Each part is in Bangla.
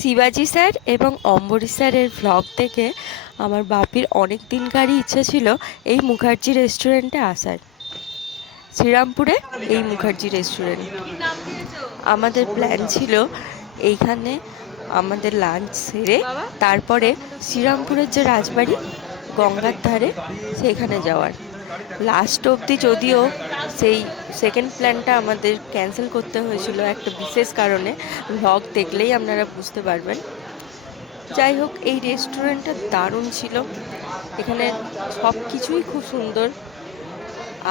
শিবাজি স্যার এবং অম্বরীশ স্যারের ভ্লগ দেখে আমার বাপির অনেক দিনকারই ইচ্ছে ছিল এই মুখার্জি রেস্টুরেন্টে আসার। শ্রীরামপুরে এই মুখার্জি রেস্টুরেন্ট। আমাদের প্ল্যান ছিল এইখানে আমাদের লাঞ্চ সেরে তারপরে শ্রীরামপুরের যে রাজবাড়ি গঙ্গার ধারে সেইখানে যাওয়ার। লাস্ট অবধি যদিও সেই সেকেন্ড প্ল্যানটা আমাদের ক্যান্সেল করতে হয়েছিল একটা বিশেষ কারণে, ভ্লগ দেখলেই আপনারা বুঝতে পারবেন। যাই হোক, এই রেস্টুরেন্টটা দারুণ ছিল। এখানে সব কিছুই খুব সুন্দর,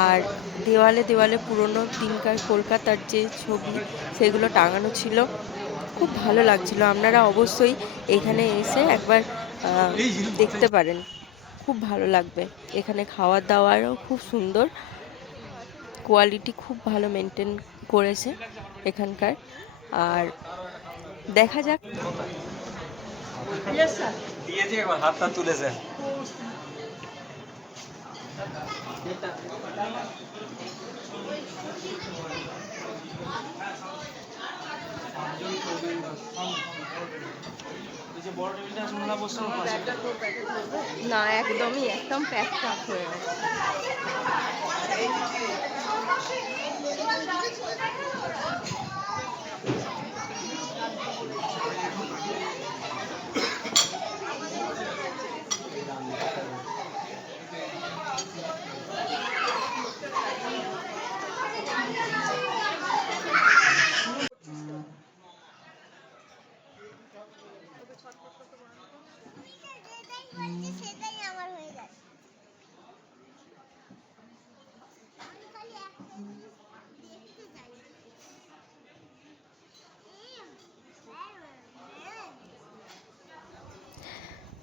আর দেওয়ালে দেওয়ালে পুরোনো দিনকার কলকাতার যে ছবি সেগুলো টাঙানো ছিল। খুব ভালো লাগছিল। আপনারা অবশ্যই এখানে এসে একবার দেখতে পারেন, খুব ভালো লাগবে। এখানে খাওয়া দাওয়ারও খুব সুন্দর, কোয়ালিটি খুব ভালো মেনটেন করেছে এখানকার। আর দেখা যাক। দিয়েছি একবার হাতটা তুলেছে। না, একদমই একদম প্যাকড আপ হয়ে গেছে।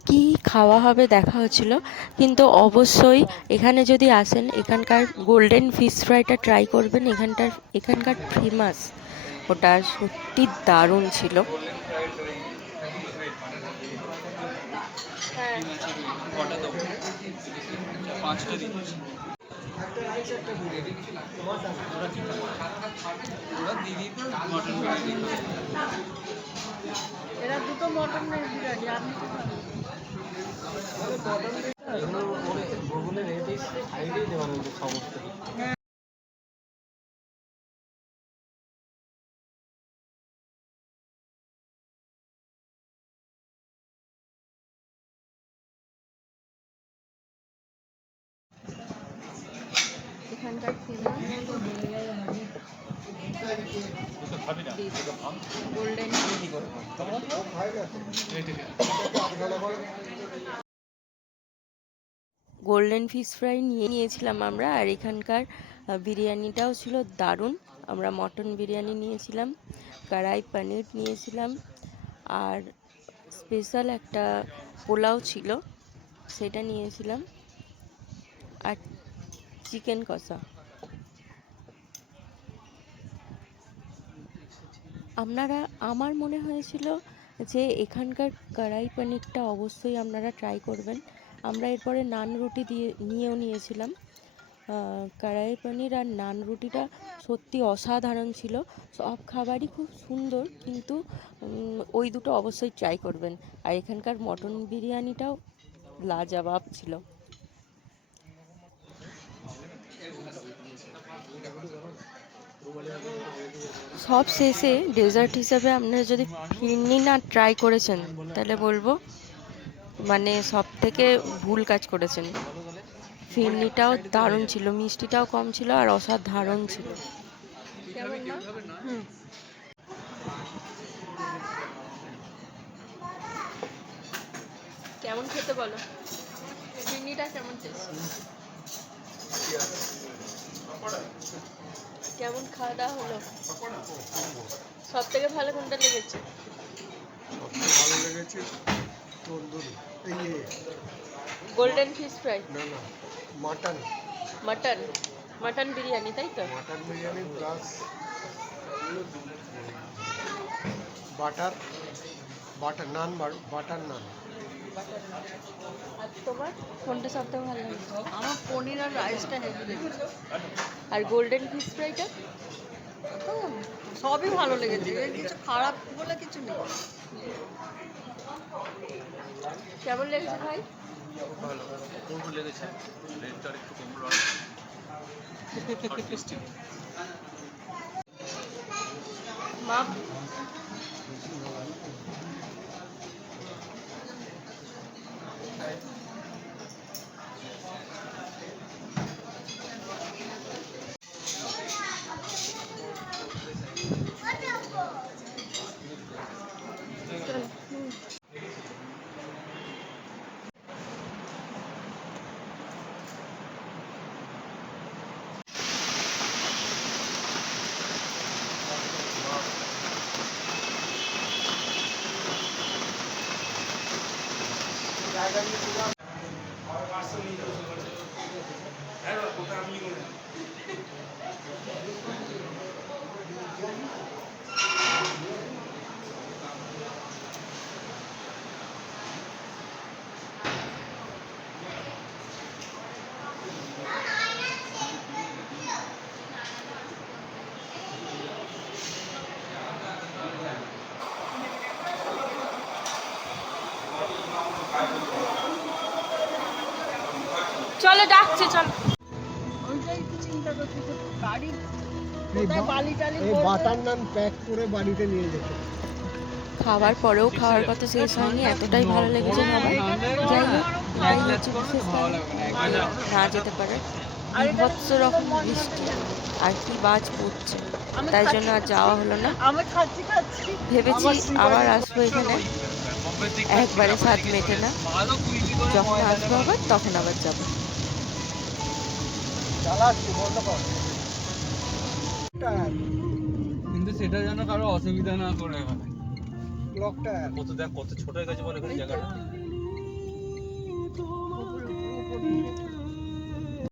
কি খাওয়া হবে দেখা হচ্ছিল, কিন্তু অবশ্যই এখানে যদি আসেন এখানকার গোল্ডেন ফিশ ফ্রাইটা ট্রাই করবেন। এখানকার ফেমাস, ওটা সত্যি দারুণ ছিল। এরা দুটো মটনের বিরিয়ানি আপনি গুগলের সাইডেই দেওয়া রয়েছে সমস্ত। এখানকার famous golden golden fish fry নিয়েছিলাম আমরা। আর এখানকার বিরিয়ানিটাও ছিল দারুণ। আমরা মটন বিরিয়ানি নিয়েছিলাম, কড়াই পনির নিয়েছিলাম, আর স্পেশাল একটা পোলাও ছিল সেটা নিয়েছিলাম, আর চিকেন কষা। আমার মনে হয়েছিল যে এখানকার কড়াই পনিরটা অবশ্যই আপনারা ট্রাই করবেন। আমরা এরপরে নান রুটি নিয়েও নিয়েছিলাম। কড়াই পনির আর নান রুটিটা সত্যি অসাধারণ ছিল। সব খাবারই খুব সুন্দর, কিন্তু ওই দুটো অবশ্যই ট্রাই করবেন। আর এখানকার মটন বিরিয়ানিটাও লাজবাব ছিল। সব শেষে ডেজার্ট হিসাবে আপনারা যদি ফিরনি না ট্রাই করেছেন তাহলে বলবো মানে সব থেকে ভুল কাজ করেছেন। ফিরনিটাও দারুণ ছিল, মিষ্টিটাও কম ছিল, আর অসাধারণ ছিল। কেমন খেতে বলো, ফিরনিটা কেমন টেস্ট, কেমন খাওয়া দাওয়া হলো? সব থেকে ভালো কোনটা লেগেছে? সবচেয়ে ভালো লেগেছে তন্দুরি, গোল্ডেন ফিশ ফ্রাই? না না, মাটন মাটন মাটন বিরিয়ানি, তাই তো? Mutton biryani plus butter butter naan, butter naan. আর তোমার কোনটা সব থেকে ভালো লেগেছে? আমার পনির আর রাইসটা হেভি লেগেছে। আর গোল্ডেন ফিশ ফ্রাইটা? তো সবই ভালো লেগেছে, এর কিছু খারাপ বলে কিছু নেই। কেমন লেগেছে ভাই? ভালো কুমড়ো লেগেছে রেটটা একটু কুমড়ো আর টেস্টি মা চলো ডাকছে, চলো। ওইটাই তো চিন্তা করছি যে গাড়ি কোথায় বালি টালি এই পড়বে। বাটার নান প্যাক করে বাড়িতে নিয়ে যেতে। খাবার পরেও খাওয়ার কথা শেষ হয়নি, এতটাই ভালো লেগেছে খাবার। যাই হোক, এটাই হচ্ছে বিশেষ কারণ না যেতে পারে। বিভৎস রকম বৃষ্টি আর কি বাজ পড়ছে, তাই জন্য আর যাওয়া হলো না। আমি খাচ্ছি ভেবেছি আবার আসবো এখানে, একবারে স্বাদ মেটে না, যখন আসবো আবার তখন আবার যাবো। চালাচ্ছি, বন্ধ কর। কিন্তু সেটা যেন কারো অসুবিধা না করে হয় ক্লকটা কত দেখ কত ছোট হয়ে গেছে বলে জায়গাটা